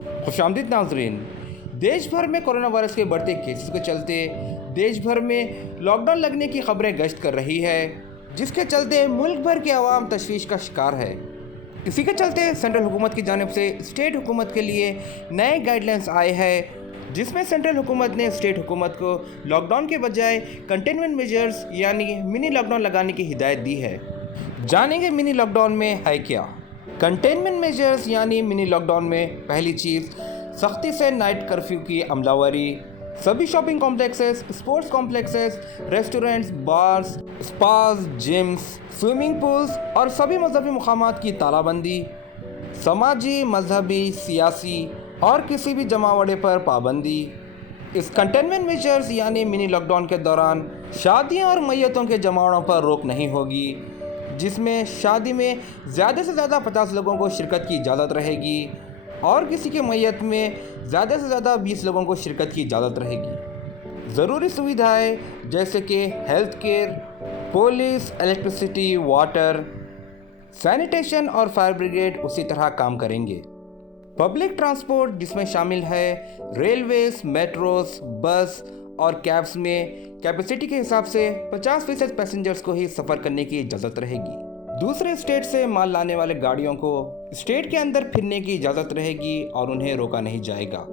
खुशामदीद नाज़रीन, देश भर में कोरोना वायरस के बढ़ते केसेस के चलते देश भर में लॉकडाउन लगने की खबरें गश्त कर रही है, जिसके चलते मुल्क भर की आवाम तशवीश का शिकार है। इसी के चलते सेंट्रल हुकूमत की जानिब से स्टेट हुकूमत के लिए नए गाइडलाइंस आए हैं, जिसमें सेंट्रल हुकूमत ने स्टेट हुकूमत को लॉकडाउन के बजाय कंटेनमेंट मेजर्स यानी मिनी लॉकडाउन लगाने की हिदायत दी है। जानेंगे मिनी लॉकडाउन में है क्या। कंटेनमेंट मेजर्स यानी मिनी लॉकडाउन में पहली चीज़ सख्ती से नाइट कर्फ्यू की अमलावरी, सभी shopping complexes, sports complexes, restaurants, bars, spas, gyms, swimming pools और सभी मजहबी मुकामात की तालाबंदी, समाजी, मजहबी, सियासी और किसी भी जमावड़े पर पाबंदी। इस कंटेनमेंट मेजर्स यानी मिनी लॉकडाउन के दौरान शादियों और मैयतों के जमावड़ों पर रोक नहीं होगी, जिसमें शादी में ज़्यादा से ज़्यादा 50 लोगों को शिरकत की इजाज़त रहेगी और किसी के मैयत में ज़्यादा से ज़्यादा 20 लोगों को शिरकत की इजाज़त रहेगी। ज़रूरी सुविधाएं जैसे कि health care, police, electricity, water, sanitation और फायर ब्रिगेड उसी तरह काम करेंगे। पब्लिक ट्रांसपोर्ट जिसमें शामिल है रेलवेज, मेट्रोस, बस और कैब्स में कैपेसिटी के हिसाब से 50% पैसेंजर्स को ही सफ़र करने की इजाज़त रहेगी। दूसरे स्टेट से माल लाने वाले गाड़ियों को स्टेट के अंदर फिरने की इजाज़त रहेगी और उन्हें रोका नहीं जाएगा।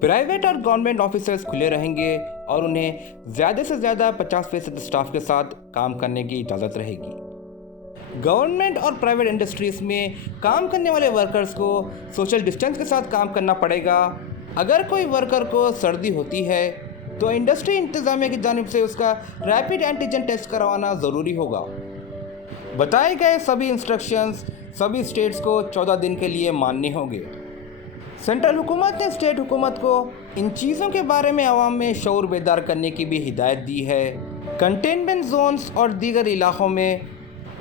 प्राइवेट और गवर्नमेंट ऑफिसेज खुले रहेंगे और उन्हें ज़्यादा से ज़्यादा 50% स्टाफ के साथ काम करने की इजाज़त रहेगी। गवर्नमेंट और प्राइवेट इंडस्ट्रीज़ में काम करने वाले वर्कर्स को सोशल डिस्टेंस के साथ काम करना पड़ेगा। अगर कोई वर्कर को सर्दी होती है तो इंडस्ट्री इंतज़ामिया की जानिब से उसका रैपिड एंटीजन टेस्ट करवाना ज़रूरी होगा। बताए गए सभी इंस्ट्रक्शंस सभी स्टेट्स को 14 दिन के लिए मानने होंगे। सेंट्रल हुकूमत ने स्टेट हुकूमत को इन चीज़ों के बारे में आवाम में शऊर बेदार करने की भी हिदायत दी है। कंटेनमेंट जोन्स और दीगर इलाक़ों में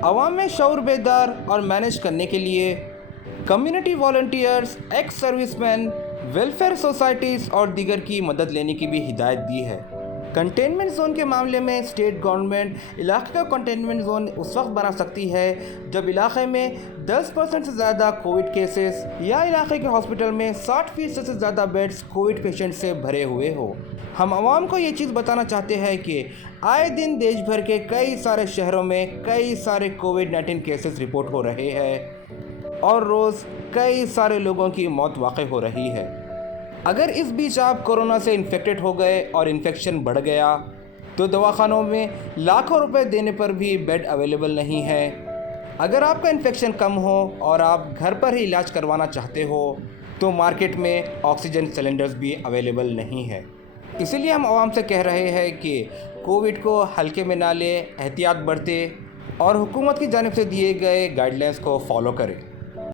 आवाम में शऊर बेदार और मैनेज करने के लिए community volunteers, ex serviceman, welfare societies और दीगर की मदद लेने की भी हिदायत दी है। कंटेनमेंट जोन के मामले में स्टेट गवर्नमेंट इलाके का कंटेनमेंट जोन उस वक्त बना सकती है जब इलाके में 10% से ज़्यादा कोविड केसेस या इलाके के हॉस्पिटल में 60% से ज़्यादा बेड्स कोविड पेशेंट से भरे हुए हो। हम आवाम को ये चीज़ बताना चाहते हैं कि आए दिन देश भर के कई सारे शहरों में कई सारे कोविड-19 केसेस रिपोर्ट हो रहे हैं और रोज़ कई सारे लोगों की मौत वाक़ई हो रही है। अगर इस बीच आप कोरोना से इन्फेक्टेड हो गए और इन्फेक्शन बढ़ गया तो दवाखानों में लाखों रुपए देने पर भी बेड अवेलेबल नहीं है। अगर आपका इन्फेक्शन कम हो और आप घर पर ही इलाज करवाना चाहते हो तो मार्केट में ऑक्सीजन सिलेंडर्स भी अवेलेबल नहीं है। इसीलिए हम आवाम से कह रहे हैं कि कोविड को हल्के में ना ले, एहतियात बरतें और हुकूमत की जानिब से दिए गए गाइडलाइंस को फॉलो करें।